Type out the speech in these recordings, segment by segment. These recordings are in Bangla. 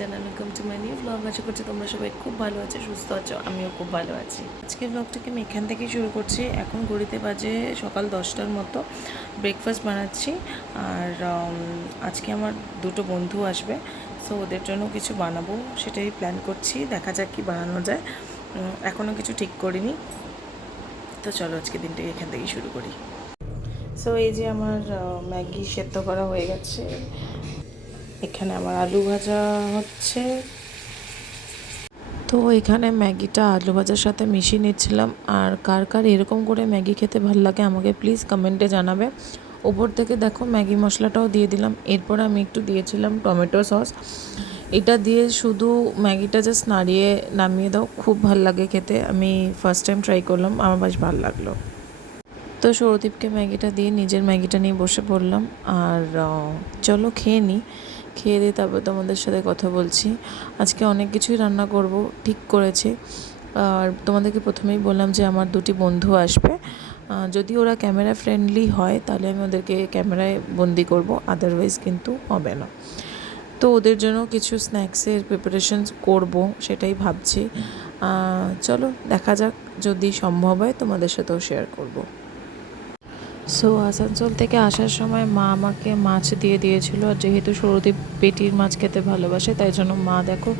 and welcome to my new vlog. আশা করছি তোমরা সবাই খুব ভালো আছো, সুস্থ আছো, আমিও খুব ভালো আছি। আজকের ব্লগটাকে আমি এখান থেকেই শুরু করছি। এখন ঘড়িতে বাজে সকাল 10টার মতো। ব্রেকফাস্ট বানাচ্ছি আর আজকে আমার দুটো বন্ধু আসবে, সো ওদের জন্য কিছু বানাবো, সেটাই প্ল্যান করছি। দেখা যাক কি বানানো যায়, এখনও কিছু ঠিক করিনি। তো চলো আজকে দিনটাকে এখান থেকেই শুরু করি। সো এই যে আমার ম্যাগি সেদ্ধ করা হয়ে গেছে, এখানে আমার আলু ভাজা হচ্ছে। তো এখানে ম্যাগিটা আলু ভাজার সাথে মিশিয়ে নিচ্ছিলাম। আর কার কার এরকম করে ম্যাগি খেতে ভালো লাগে আমাকে প্লিজ কমেন্টে জানাবে। ওপর থেকে দেখো ম্যাগি মশলাটাও দিয়ে দিলাম। এরপর আমি একটু দিয়েছিলাম টমেটো সস। এটা দিয়ে শুধু ম্যাগিটা জাস্ট নাড়িয়ে নামিয়ে দাও, খুব ভালো লাগে খেতে। আমি ফার্স্ট টাইম ট্রাই করলাম, আমার বেশ ভালো লাগলো। তো সৌরদীপকে ম্যাগিটা দিয়ে নিজের ম্যাগিটা নিয়ে বসে পড়লাম। আর চলো খেয়ে নিই, খেয়ে দিয়ে তারপর তোমাদের সাথে কথা বলছি। আজকে অনেক কিছুই রান্না করব ঠিক করেছি। আর তোমাদেরকে প্রথমেই বললাম যে আমার দুটি বন্ধু আসবে। যদি ওরা ক্যামেরা ফ্রেন্ডলি হয় তাহলে আমি ওদেরকে ক্যামেরায় বন্দি করব, আদারওয়াইজ কিন্তু হবে না। তো ওদের জন্য কিছু স্ন্যাক্সের প্রিপারেশন করব, সেটাই ভাবছি। চলো দেখা যাক, যদি সম্ভব হয় তোমাদের সাথেও শেয়ার করব। সো আসানসোল থেকে আসার সময় মা আমাকে মাছ দিয়ে দিয়েছিল। আর যেহেতু সৌরদীপ পেটির মাছ খেতে ভালোবাসে, তাই জন্য মা দেখো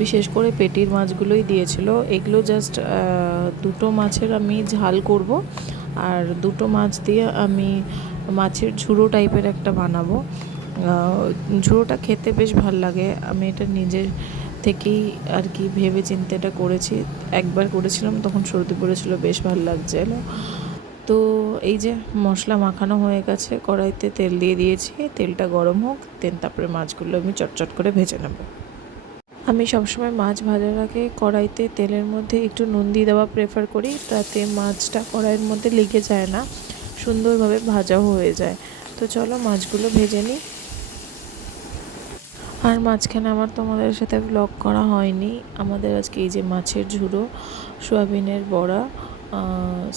বিশেষ করে পেটির মাছগুলোই দিয়েছিল। এগুলো জাস্ট দুটো মাছের আমি ঝাল করব, আর দুটো মাছ দিয়ে আমি মাছের ঝুড়ো টাইপের একটা বানাবো। ঝুড়োটা খেতে বেশ ভাল লাগে। আমি এটা নিজের থেকেই আর কি ভেবে চিন্তে এটা করেছি। একবার করেছিলাম, তখন সৌরদীপ বলেছিল বেশ ভালো লাগছিল। তো এই যে মশলা মাখানো হয়ে গেছে, কড়াইতে তেল দিয়ে দিয়েছি, তেলটা গরম হোক, দেন তারপরে মাছগুলো আমি চটচট করে ভেজে নেব। আমি সবসময় মাছ ভাজার আগে কড়াইতে তেলের মধ্যে একটু নুন দিয়ে দেওয়া প্রেফার করি, তাতে মাছটা কড়াইয়ের মধ্যে লেগে যায় না, সুন্দরভাবে ভাজাও হয়ে যায়। তো চলো মাছগুলো ভেজে নিই। আর মাঝখানে আমার তোমাদের সাথে ব্লগ করা হয়নি। আমাদের আজকে এই যে মাছের ঝুড়ো, সয়াবিনের বড়া,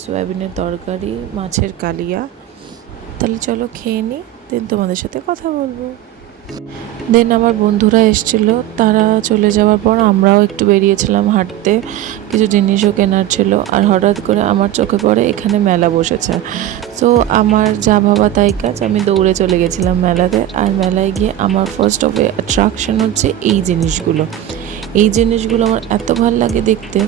সয়াবিনের তরকারি, মাছের কালিয়া। তাহলে চলো খেয়ে নিই, দেন তোমাদের সাথে কথা বলবো। দেন আমার বন্ধুরা এসেছিলো, তারা চলে যাওয়ার পর আমরাও একটু বেরিয়েছিলাম হাঁটতে, কিছু জিনিসও কেনার ছিল। আর হঠাৎ করে আমার চোখে পড়ে এখানে মেলা বসেছে। সো আমার যা ভাবা তাই কাজ, আমি দৌড়ে চলে গেছিলাম মেলাতে। আর মেলায় গিয়ে আমার ফার্স্ট অফ অ্যাট্রাকশন হচ্ছে এই জিনিসগুলো। এই জিনিসগুলো আমার এত ভালো লাগে দেখতে।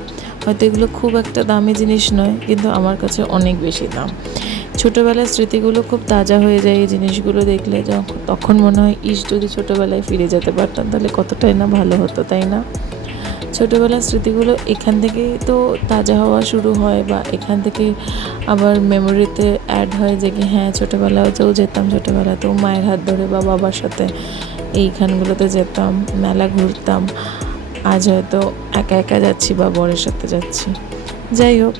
হয়তো এগুলো খুব একটা দামি জিনিস নয়, কিন্তু আমার কাছে অনেক বেশি দাম। ছোটোবেলার স্মৃতিগুলো খুব তাজা হয়ে যায় এই জিনিসগুলো দেখলে। তখন মনে হয় যদি ছোটোবেলায় ফিরে যেতে পারতাম তাহলে কতটাই না ভালো হতো, তাই না? ছোটোবেলার স্মৃতিগুলো এখান থেকেই তো তাজা হওয়া শুরু হয়, বা এখান থেকে আবার মেমোরিতে অ্যাড হয় যে কি হ্যাঁ ছোটোবেলাতেও যেতাম, ছোটোবেলাতেও মায়ের হাত ধরে বা বাবার সাথে এইখানগুলোতে যেতাম, মেলা ঘুরতাম। আজ হয়তো একা একা যাচ্ছি বা বরের সাথে যাচ্ছি। যাই হোক,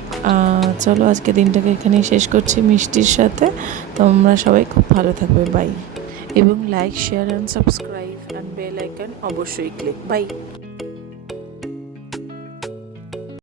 চলো আজকে দিনটাকে এখানেই শেষ করছি মিষ্টির সাথে। তোমরা সবাই খুব ভালো থাকবে, বাই। এবং like, share and subscribe and bell icon অবশ্যই ক্লিক, বাই।